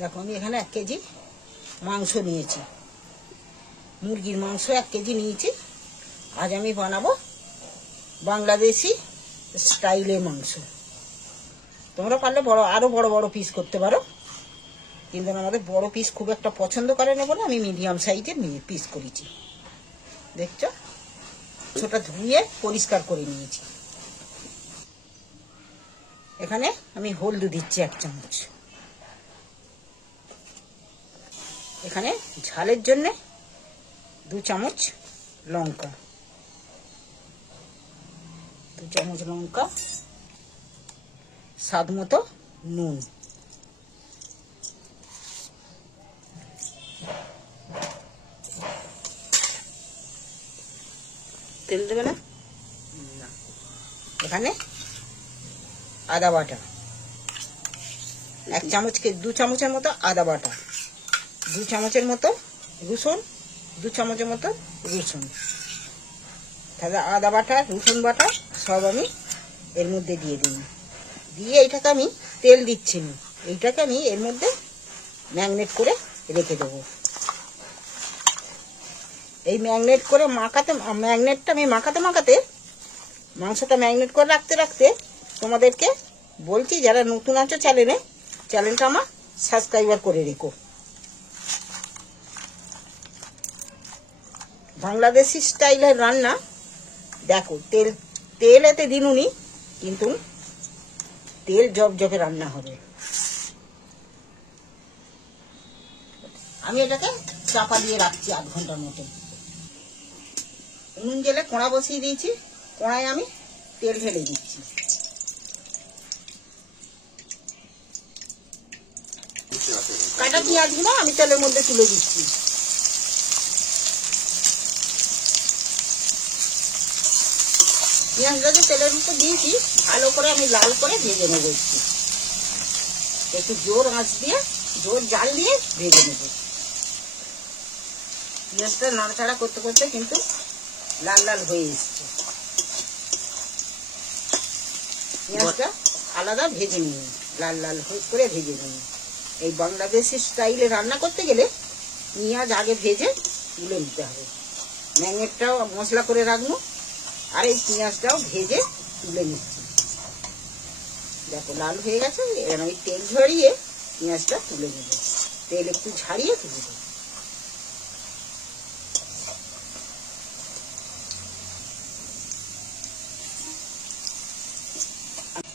দেখো আমি এখানে 1 কেজি মাংস নিয়েছি, মুরগির মাংস 1 কেজি নিয়েছি। আজ আমি বানাবো বাংলাদেশি স্টাইলে মাংস। তোমরা পারলে আরো বড় বড় পিস করতে পারো, কিন্তু আমাদের বড় পিস খুব একটা পছন্দ করে না বলে আমি মিডিয়াম সাইজের পিস করেছি। দেখছো, ছোটা ধুয়ে পরিষ্কার করে নিয়েছি। এখানে আমি হলদি দিচ্ছি 1 চামচ। এখানে ঝালের জন্য 2 চামচ লঙ্কা, 2 চামচ লঙ্কা, স্বাদ মতো নুন, তেল দেবে না। এখানে আদা বাটা 1 চামচকে 2 চামচের মতো আদা বাটা, 2 চামচের মতো রসুন, 2 চামচের মতো রসুন। তাহলে আদা বাটা রসুন বাটা সব আমি এর মধ্যে দিয়ে দিই। দিয়ে এইটাকে আমি তেল দিচ্ছি না, এইটাকে আমি এর মধ্যে ম্যাগনেট করে রেখে দেবো। এই ম্যাগনেট করে ম্যাগনেটটা আমি মাখাতে মাংসটা ম্যাগনেট করে রাখতে তোমাদেরকে বলছি, যারা নতুন আছো চ্যানেলটা আমার সাবস্ক্রাইবার করে রেখো। বাংলাদেশি স্টাইলের রান্না দেখো, তেল এতে দিনুনি, কিন্তু তেল জবে রান্না হবে। আমি এটাকে চাপা দিয়ে রাখছি 8 ঘন্টার মতো। উনুন জেলে কড়া বসিয়ে দিয়েছি, কড়ায় আমি তেল ঢেলে দিচ্ছি। কাটা পেঁয়াজগুলো আমি তেলের মধ্যে তুলে দিচ্ছি। পেঁয়াজটা যে তেলের মধ্যে দিয়েছি, ভালো করে আমি লাল করে ভেজে নেবো। একটু জোর জাল দিয়ে ভেজে নেবো। পেঁয়াজটা নাড়াচাড়া করতে কিন্তু লাল লাল হয়ে এসছে। পেঁয়াজটা আলাদা ভেজে নিই, লাল করে ভেজে নিই। এই বাংলাদেশি স্টাইলে রান্না করতে গেলে পেঁয়াজ আগে ভেজে তুলে নিতে হবে। ম্যাগনেটটাও মশলা করে রাখবো, আর এই পেঁয়াজটাও ভেজে তুলে নিচ্ছি। দেখো লাল হয়ে গেছে। এবার আমি তেল ঝরিয়ে পেঁয়াজটা তুলে নেব। তেল একটু ঝাড়িয়ে তুলে দেব।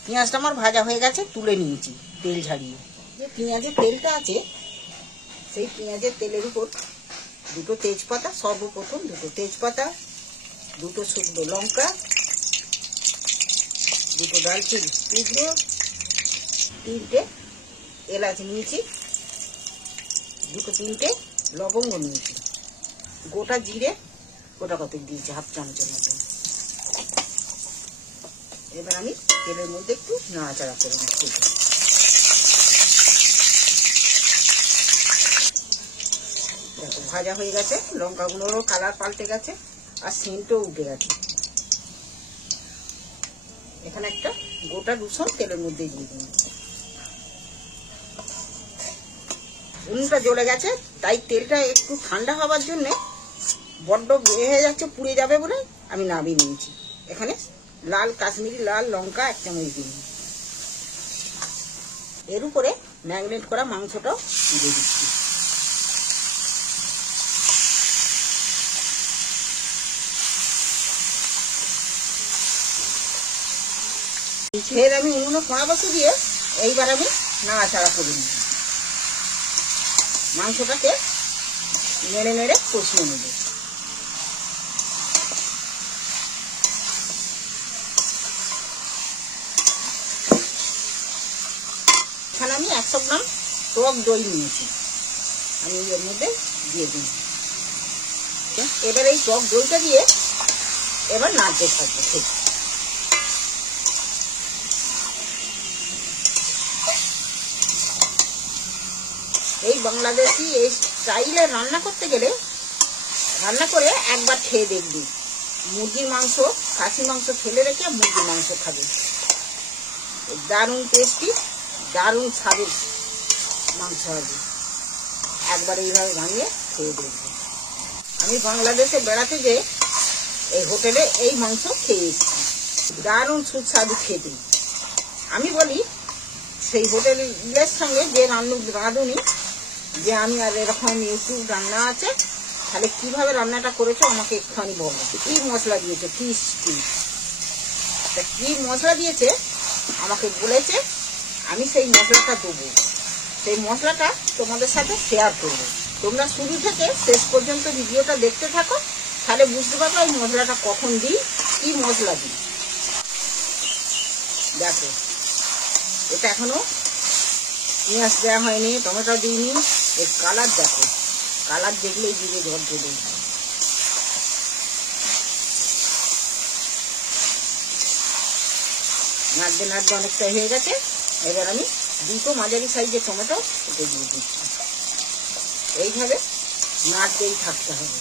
পেঁয়াজটা আমার ভাজা হয়ে গেছে, তুলে নিয়েছি তেল ঝাড়িয়ে। যে পেঁয়াজের তেলটা আছে, সেই পেঁয়াজের তেলের উপর 2টো তেজপাতা, সর্বপ্রথম 2টো তেজপাতা, 2টো শুকনো লঙ্কা, 2টো দারচিনি টুকরো, 3টে এলাচ নিয়েছি, 2-3টে লবঙ্গ নিয়েছি, গোটা জিরে গোটা কত দিয়েছি 1/2 চামচের মতো। এবার আমি তেলের মধ্যে একটু নাড়াচাড়া করে নিচ্ছি। দেখো ভাজা হয়ে গেছে, লঙ্কাগুলোরও কালার পাল্টে গেছে, আর সেন্টও উঠে গেছে। এখানে একটা গোটা রসুন তেলের মধ্যে দিয়ে দিন। উনুনটা জ্বলে গেছে, তাই তেলটা একটু ঠান্ডা হওয়ার জন্য বড্ড হয়ে যাচ্ছে, পুড়ে যাবে বলে আমি নামিয়ে নিয়েছি। এখানে কাশ্মীরি লাল লঙ্কা 1 চামচ দিন। এর উপরে ম্যাগনেট করা মাংসটাও দিয়ে দিচ্ছি। ফের আমি উনুনে কড়া বসিয়ে দিয়ে এইবার আমি নাড়াচাড়া করে নিই। মাংসটাকে নেড়ে কষিয়ে নেব। এখানে আমি 100 গ্রাম টক দই নিয়েছি, আমি এর মধ্যে দিয়ে দিই। এবার এই টক দইটা দিয়ে এবার নাড়তে থাকবো। ঠিক এই বাংলাদেশি এই স্টাইলে রান্না করতে গেলে রান্না করে একবার খেয়ে দেখবি। মুরগির মাংস, খাসি মাংস ফেলে রেখে মুরগির মাংস খাবে। দারুণ টেস্টি, দারুণ স্বাদের মাংস হবে। একবার এইভাবে বানিয়ে খেয়ে দেখবে। আমি বাংলাদেশে বেড়াতে যেয়ে এই হোটেলে এই মাংস খেয়ে এসেছি, দারুণ সুস্বাদু খেতে। আমি বলি সেই হোটেলের সঙ্গে যে রাঁধুনি যে আমি আর এরকম ইউটিউব রান্না আছে, তাহলে কিভাবে রান্নাটা করেছো আমাকে একটুখানি বলো, কি মশলা দিয়েছে, কি মশলা দিয়েছে আমাকে বলেছে। আমি সেই মশলাটা দেবো, সেই মশলাটা তোমাদের সাথে শেয়ার করবো। তোমরা শুরু থেকে শেষ পর্যন্ত ভিডিওটা দেখতে থাকো, তাহলে বুঝতে পারবে এই মশলাটা কখন দিই, কি মশলা দিই। দেখো এটা এখনো পেঁয়াজ দেওয়া হয়নি, টমেটো দিইনি। এর কালার দেখো, কালার দেখলেই জিভে জল চলে যায়। নাড়তে নাড়তে অনেকটা হয়ে গেছে। এবার আমি দুটো মাঝারি সাইজের টমেটো ওকে দিয়ে দিচ্ছি। এইভাবে নাড়তেই থাকতে হবে।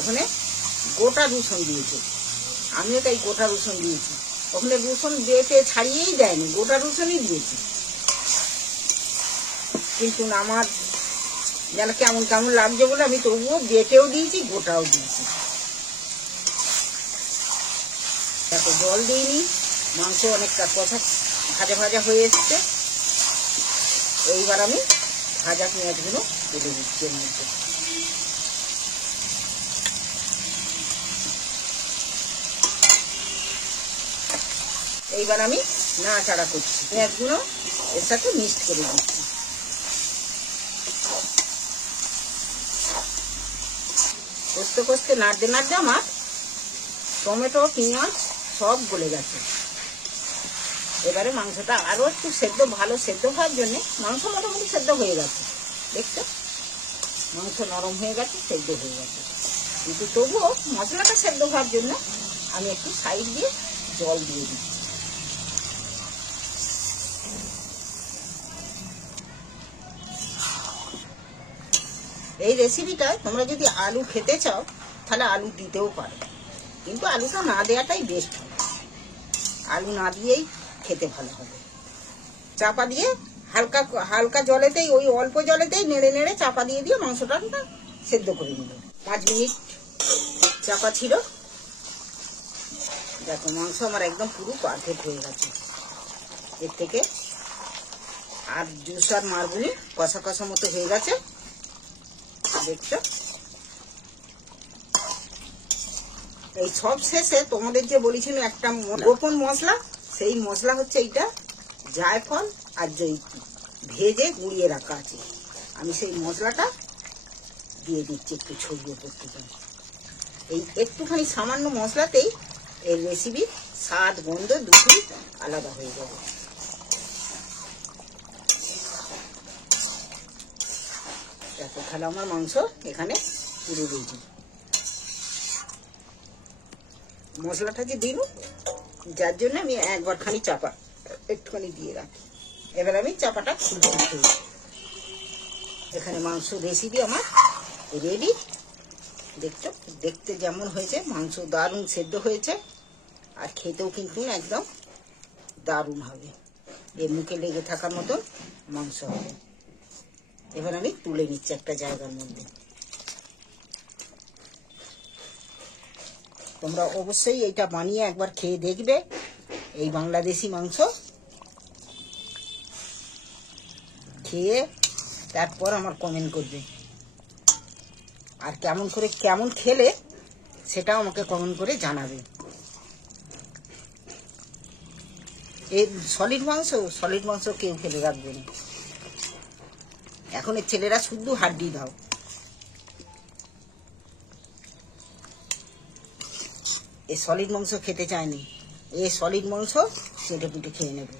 ওখানে গোটা রসুন দিয়েছে, আমিও তাই গোটা রসুন দিয়েছি। ওখানে রসুন বেটে ছাড়িয়েই দেয়নি, গোটা রসুনই দিয়েছি। কিন্তু আমার যেন কেমন কেমন লাগছে বলে আমি তবুও বেটেও দিয়েছি, গোটাও দিয়েছি। এত জল দিইনি, মাংস অনেকটা কষা ভাজা ভাজা হয়ে এসছে। এইবার আমি ভাজা পেঁয়াজগুলো তুলে দিচ্ছি এর মধ্যে। এইবার আমি নাড়াচাড়া করছি, পেঁয়াজগুলো এর সাথে মিক্সড করে দিচ্ছি। কষতে কষতে নাড়তে নাড়তে আমার টমেটো পেঁয়াজ সব গলে গেছে। এবারে মাংসটা আরো একটু ভালো সেদ্ধ হওয়ার জন্য, মাংস মোটামুটি সেদ্ধ হয়ে গেছে, দেখছো মাংস নরম হয়ে গেছে, সেদ্ধ হয়ে গেছে। কিন্তু তবুও মশলাটা সেদ্ধ হওয়ার জন্য আমি একটু সাইড দিয়ে জল দিয়ে দিচ্ছি। এই রেসিপিটা তোমরা যদি আলু খেতে চাও তাহলে আলু দিতেও পারো, কিন্তু আলুটা না দেওয়াটাই বেস্ট হবে। আলু না দিয়েই খেতে ভালো হবে। চাপা দিয়ে হালকা হালকা জলেতেই, ওই অল্প জলেতেই নেড়ে নেড়ে চাপা দিয়ে দিয়ে মাংসটা সেদ্ধ করে নিল। 5 মিনিট চাপা ছিল। দেখো মাংস আমার একদম পুরো পারফেক্ট হয়ে গেছে। এর থেকে আর জুস আর মারগুলি কষা কষা মতো হয়ে গেছে, দেখছো। এই সব শেষে তোমাদের যে বলেছিল একটা গোপন মশলা, সেই মশলা হচ্ছে এইটা, জায়ফল আর জয়িত্রী ভেজে গুঁড়িয়ে রাখা আছে। আমি সেই মশলাটা দিয়ে দিচ্ছি একটু ছড়িয়ে পড়তে। এই একটুখানি সামান্য মশলাতেই এই রেসিপির স্বাদ গন্ধ দুটোই আলাদা হয়ে যাবে। দেখো তাহলে আমার মাংস এখানে পুরো রেডি। মশলাটা যে দিন, যার জন্য আমি একবার খানি চাপা একটুখানি দিয়ে রাখি। এবার আমি চাপাটা খুলে দিতে। এখানে মাংস রেসিপি আমার রেডি। দেখছো দেখতে যেমন হয়েছে, মাংস দারুণ সেদ্ধ হয়েছে, আর খেতেও কিন্তু একদম দারুণ হবে। এর মুখে লেগে থাকার মতন মাংস হবে। এবার আমি তুলে নিচ্ছি একটা জায়গার মধ্যে। তোমরা অবশ্যই এইটা বানিয়ে একবার খেয়ে দেখবে, এই বাংলাদেশি মাংস খেয়ে তারপর আমার কমেন্ট করবে। আর কেমন খেলে সেটাও আমাকে কমেন্ট করে জানাবে। এই সলিড মাংস কেউ ফেলে রাখবে না। এখন এর ছেলেরা শুধু হাড্ডি দাও। এ সলিড মাংস খেতে চায়নি, এ সলিড মাংস চেটে পুটে খেয়ে নেবে।